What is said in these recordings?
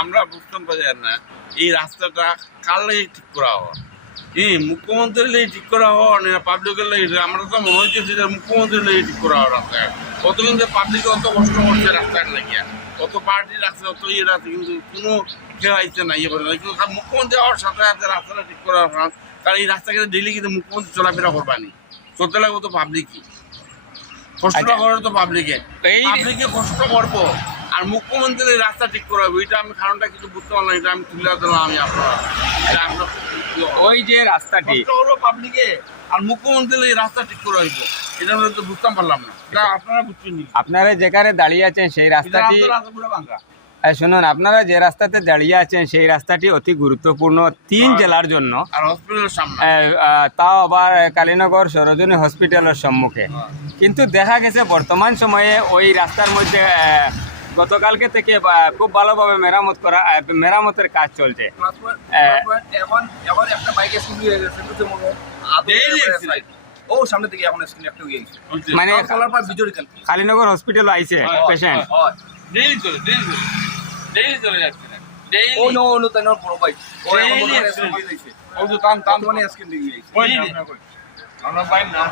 আমরা বুঝতাম পারি না এই রাস্তাটা কার লাগে ঠিক করা হয়। এই মুখ্যমন্ত্রীর লাগে ঠিক করা হয় না পাবলিকের লাগে? আমরা তো মনে হচ্ছে যে মুখ্যমন্ত্রীর লাগে ঠিক করা হয় রাস্তা। কত কিন্তু পাবলিকে অত কষ্ট করছে রাস্তার লাগিয়া, কত পার্টি রাখছে, অত ইয়ে রাখছে, কিন্তু কোনো কেউ আইছে না, ইয়ে করে না। কিন্তু মুখ্যমন্ত্রী হওয়ার সাথে সাথে রাস্তাটা ঠিক করা হয়, কারণ এই রাস্তাকে ডেলি কিন্তু মুখ্যমন্ত্রী চলাফেরা করবানি, চলতে লাগবে তো পাবলিকই, কষ্টটা করে তো পাবলিকে, পাবলিকে কষ্ট করবো আর মুখ্যমন্ত্রীর এই রাস্তা ঠিক করা হবে। এটা আমি কারণটা কিন্তু বুঝতে পারলাম, এটা আমি তুলে দিলাম আমি আপনারা। ওই যে রাস্তাটি কষ্ট হলো পাবলিকে আর মুখ্যমন্ত্রীর এই রাস্তা ঠিক করা হইব, এটা আমরা তো বুঝতাম পারলাম না। এটা আপনারা বুঝছেন নি? আপনারা যেখানে দাঁড়িয়ে আছেন সেই রাস্তাটি, শুনুন, আপনারা যে রাস্তাতে দাঁড়িয়ে আছেন সেই রাস্তাটি অতি গুরুত্বপূর্ণ 3 জেলার জন্য, আর হসপিটালের সামনে, তাও আবার কালীনগর সরোজনী হসপিটালের সম্মুখে। কিন্তু দেখা গেছে বর্তমান সময়ে ওই রাস্তার মধ্যে গতকালকে থেকে খুব ভালোভাবে মেরামতের কাজ চলছে। এখন একটা বাইক স্কুল হয়ে গেছে ও সামনে থেকে, এখন স্কুল একটা হয়ে গেছে, মানে কালীনগর হসপিটাল আইছে পেশেন্ট। ডেইলি চলে, ডেইলি চলে যাচ্ছে না, ডেইলি। ও নো নো তাই না, বড় বাইক ও এখন মনে হয় স্কুল দিয়ে দিয়েছে, ও তো টান মানে স্কুল দিয়ে দিয়েছে। আমরা বাইর নাম,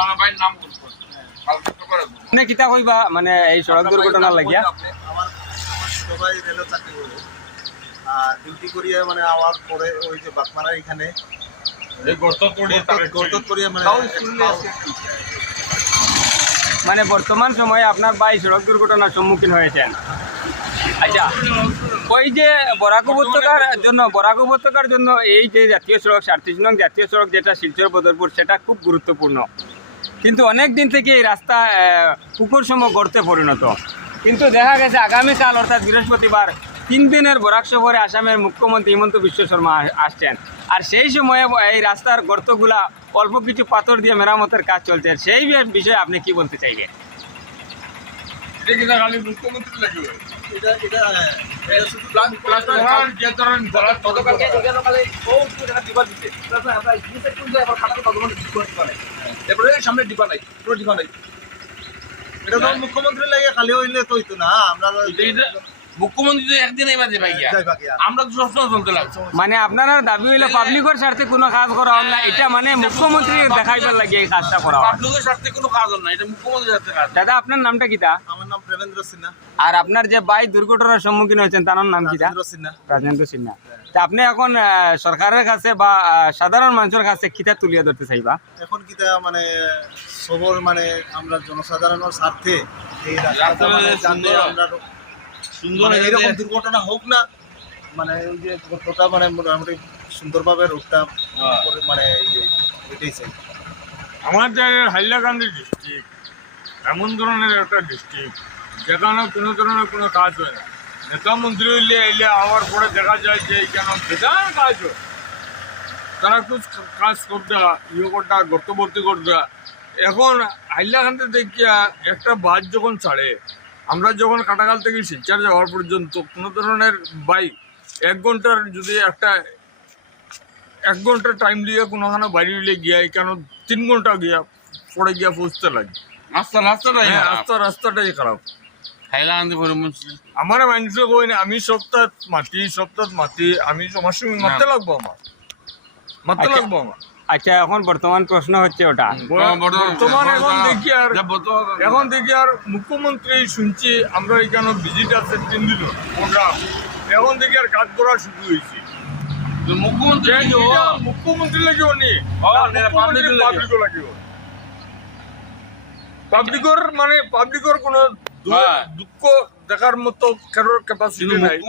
আমরা বাইর নাম করব মানে কিতা কইবা, মানে এই সড়ক দুর্ঘটনা লাগিয়া আমার সবাই রেলের চাকরি করে আর ডিউটি করিয়ে মানে আওয়ার পরে ওই যে বাগমারার এখানে এই গর্ত করিয়ে মানে মানে বর্তমান সময়ে আপনার ভাই সড়ক দুর্ঘটনার সম্মুখীন হয়েছেন। আচ্ছা, ওই যে বরাক উপত্যকার জন্য এই যে জাতীয় সড়ক 37 নং জাতীয় সড়ক, যেটা শিলচর বদরপুর, সেটা খুব গুরুত্বপূর্ণ। কিন্তু অনেক দিন থেকে এই রাস্তা পুকুর সম গর্তে পরিণত। কিন্তু দেখা গেছে আগামীকাল অর্থাৎ বৃহস্পতিবার 3 দিনের বরাক সফরে আসামের মুখ্যমন্ত্রী হিমন্ত বিশ্ব শর্মা আসছেন। আর সেই সময়ে এই রাস্তার গর্তগুলা অল্প কিছু পাথর দিয়ে মেরামতের কাজ চলছে। সেই বিষয়ে আপনি কি বলতে চাইবেন? মুখ্যমন্ত্রী লাগবে এটা শুধু গতকালকে সকালে ও টাকা দিবা দিতে, তারপরে আমরা জিনিসটা তুলতে আবার খাটাকে তদন্ত করতে পারে, তারপরে সামনে ডিপা নাই, পুরো ডিপা নাই। এটা তো মুখ্যমন্ত্রী লাগে খালি হইলে তো হইতো না। আমরা মুখ্যমন্ত্রী তো একদিন এবার দেবে গিয়া, আমরা তো সবসময় চলতে লাগছে। মানে আপনারা দাবি হইলে পাবলিকের স্বার্থে কোনো কাজ করা হয় না, এটা মানে মুখ্যমন্ত্রী দেখাইবার লাগে এই কাজটা করা হয়। পাবলিকের স্বার্থে কোনো কাজ হয় না, এটা মুখ্যমন্ত্রীর স্বার্থে কাজ। দাদা, আপনার নামটা কিতা? আমার নাম প্রেমেন্দ্র সিনহা। আর আপনার যে ভাই দুর্ঘটনার সম্মুখীন হয়েছেন তার নাম কিতা? রাজেন্দ্র সিনহা। রাজেন্দ্র সিনহা। তা আপনি এখন সরকারের কাছে বা সাধারণ মানুষের কাছে কিতা তুলিয়া ধরতে চাইবা? এখন কিতা মানে সবর মানে আমরা জনসাধারণের স্বার্থে এই রাস্তাটা মানে জানলে আমরা সুন্দর এরকম দুর্ঘটনা হোক না, মানে ওই যে গর্তটা মানে মোটামুটি সুন্দরভাবে রোডটা মানে এটাই চাই। আমার জায়গায় হাইলাকান্দি ডিস্ট্রিক্ট এমন ধরনের একটা ডিস্ট্রিক্ট যেখানে কোনো ধরনের কোনো কাজ হয় না। নেতা মন্ত্রী হইলে এলে আওয়ার পরে দেখা যায় যে কেন বেজান কাজ হয়, তারা কুছ কাজ করতে ইয়ে করতে গর্ত ভর্তি করতে। এখন হাইলাকান্দি দেখিয়া একটা বাস যখন ছাড়ে, আমরা যখন কাটাখাল থেকে শিলচর যাওয়ার পর্যন্ত কোনো ধরনের বাইক 1 ঘন্টার যদি একটা 1 ঘন্টা টাইম দিয়ে কোনোখানে বাড়ি হইলে গিয়া কেন 3 ঘন্টা গিয়া পরে গিয়া পৌঁছতে লাগে। রাস্তাটাই খারাপ। আমার মানুষে কই না আমি সপ্তাহ মাতি আমি আমার সঙ্গে মারতে লাগবো, মারতে লাগবো আমার। আচ্ছা, এখন বর্তমান প্রশ্ন হচ্ছে ওটা বর্তমান এখন দেখি আর মুখ্যমন্ত্রী শুনছি আমরা এখানে ভিজিট আছে 3 দিন প্রোগ্রাম, এখন দেখি আর কাজ করা শুরু হয়েছে। মুখ্যমন্ত্রী লাগিও নি, পাবলিকর কোনো দুঃখ দেখার মতো কারোর ক্যাপাসিটি নাই।